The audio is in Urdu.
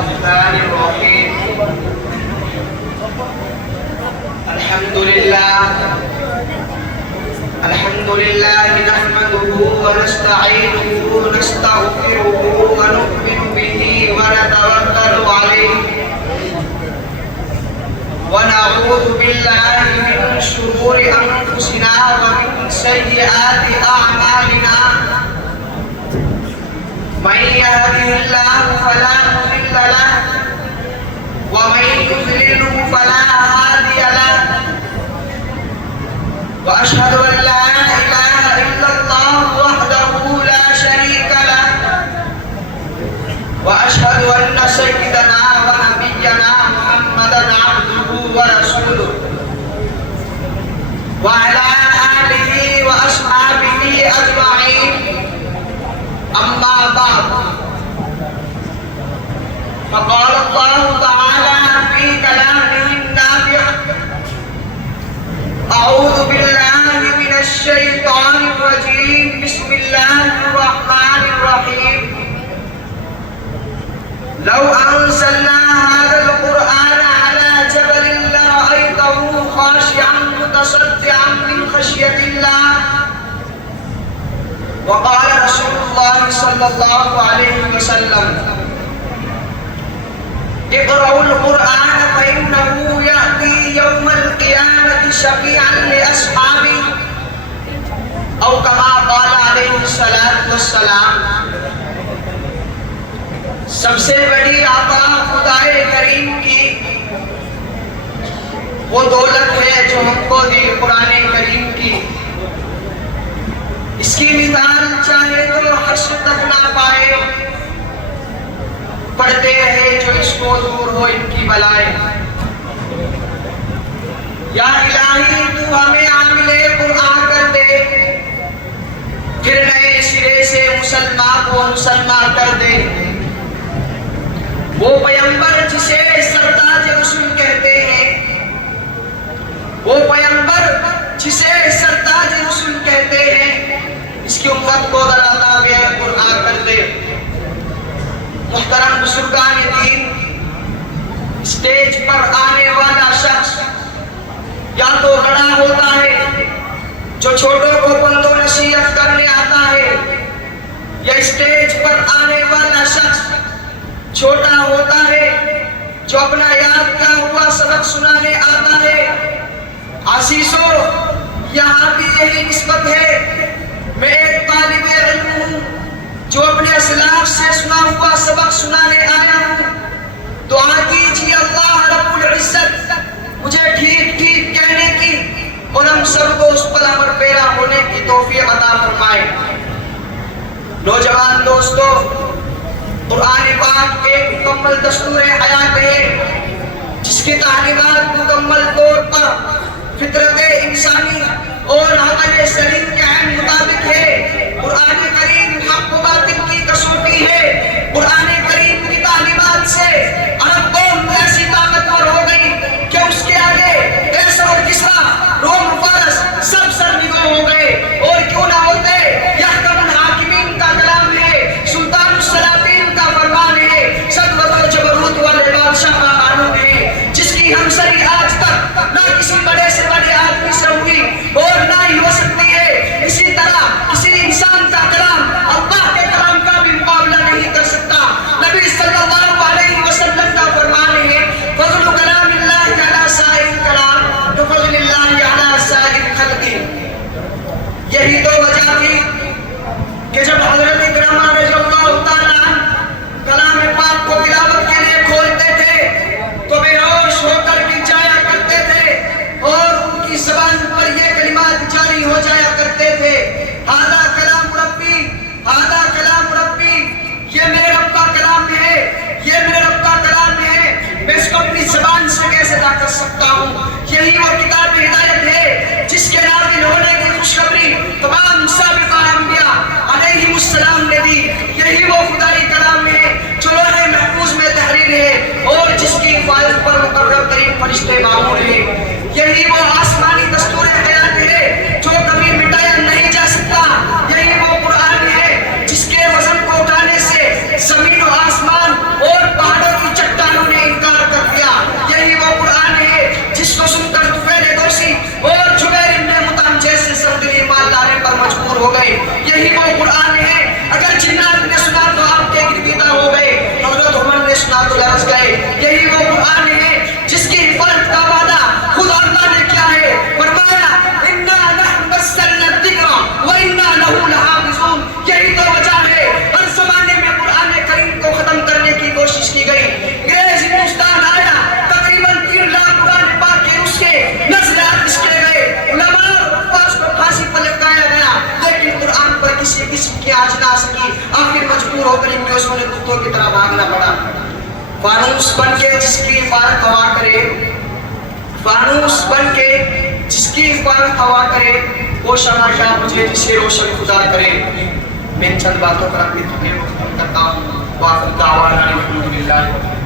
الرحمن الرحيم الحمد لله نحمده ونستعينه ونستغفره ونؤمن به ونتوكل عليه ونعوذ بالله من شرور أنفسنا ومن سيئات أعمالنا من يهده الله فلا مضل له ومن يضلله فلا هادي له وأشهد أن لا إله إلا الله وحده لا شريك له وأشهد أن سيدنا ونبينا محمدا عبده ورسوله وعلى آله وأصحابه أجمعين أما بعد فقال الله تعالى في كلامه النافع أعوذ بالله من الشيطان الرجيم بسم الله الرحمن الرحيم لو أنزلنا هذا القرآن على جبل لرأيته خاشعا متصدعا من خشية الله وقال رسول الله صلى الله عليه وسلم اقرأوا القرآن فإنه يأتي يوم القيامة شفيعا لأصحابه أو كما قال عليه الصلاة والسلام سب سے بڑی عطا خدائے کریم کی وہ دولت ہے جو ہم کو دی قرآن کریم کی اس کی مثال چاہے تو حشر تک نہ پائے پڑھتے رہے جو اس کو دور ہو ان کی بلائیں یا الہی تو ہمیں عامل قرآن کر دے پھر نئے سرے سے مسلمان کو مسلمان کر دے وہ پیغمبر جسے سرتاج رسول کہتے ہیں وہ پیغمبر جسے سرتاج رسول کہتے ہیں اس کی امت کو ذرا میں قرآن کر دے محترم بزرگان دین اسٹیج پر آنے والا شخص یا تو بڑا ہوتا ہے جو چھوٹوں کو پند و نصیحت کرنے آتا ہے یا اسٹیج پر آنے والا شخص چھوٹا ہوتا ہے جو اپنا یاد کیا ہوا سبق سنانے آتا ہے عزیزو یہاں بھی یہی نسبت ہے میں ایک طالب علم ہوں جو اپنے اسلاف سے سنا ہوا سبق سنانے آیا ہوں دعا کیجیے اللہ رب العزت مجھے ٹھیک ٹھیک کہنے کی اور ہم سب کو اس پر عمل پیرا ہونے کی توفیق عطا فرمائے نوجوان دوستو قرآن پاک ایک مکمل دستور حیات ہے جس کی تعلیمات مکمل طور پر فطرت انسانی اور عمل سلیم کے عین مطابق ہے قرآن کریم حق و باطل کی کسوٹی ہے قرآن کریم کی تعلیمات سے عرب قوم ایسی طاقتور ہو گئی کہ اس کے آگے کیسر اور کسرا روم فارس سب سرنگو ہو گئے اور کیوں نہ ہوتے یحکم الحاکمین کا کلام ہے سلطان السلاطین کا فرمان ہے صدوت و جبروت والے بادشاہ کا قانون ہے جس کی ہمسری آج تک نہ کسی بڑے سے بڑے آدمی سے ہوئی اور نہ ہی ہو سکتی ہے اسی طرح کسی انسان کا کلام اللہ کے کلام کا بھی مقابلہ نہیں کر سکتا نبی صلی اللہ علیہ وسلم کا فرمان ہے فضل کلام اللہ علی سائر کلام تو فضل اللہ علی سائر خلق یہی تو وجہ تھی کہ جب حضرت اکرامہ رضی اللہ تعالیٰ عنہ کلام پاک کو تلاوت کے لیے کھولتے تھے تو بے ہوش ہو کر گر جایا کرتے تھے اور ان کی زبان پر یہ کلمات جاری ہو جایا کرتے تھے ہذا کلام ربی ہذا کلام ربی یہ میرے رب کا کلام ہے یہ میرے رب کا کلام ہے میں اس کو اپنی زبان سے کیسے ادا کر سکتا ہوں یہی وہ کتاب ہدایت ہے جس کے نازل ہونے کی خوشخبری تمام سابقہ انبیاء علیہ السلام نے دی یہی وہ خدائی کلام ہے جو لوح محفوظ میں تحریر ہے اور جس کی حفاظت پر مقرر ترین فرشتے معمور ہیں یہی وہ آسمانی دستور حیات ہے جو کبھی مٹایا نہیں جا سکتا یہی وہ قرآن ہے جس کے وزن کو اٹھانے سے زمین و آسمان اور پہاڑوں کی کتوں کی طرح بھاگنا پڑا. فانوس بن کے جس کی حفاظت ہوا کرے، فانوس بن کے جس کی حفاظت ہوا کرے، وہ شمع کیا مجھے جسے روشن خدا کرے. میں چند باتوں پر اپنی تقریر ختم کرتا ہوں. وآخر دعوانا الحمدللہ.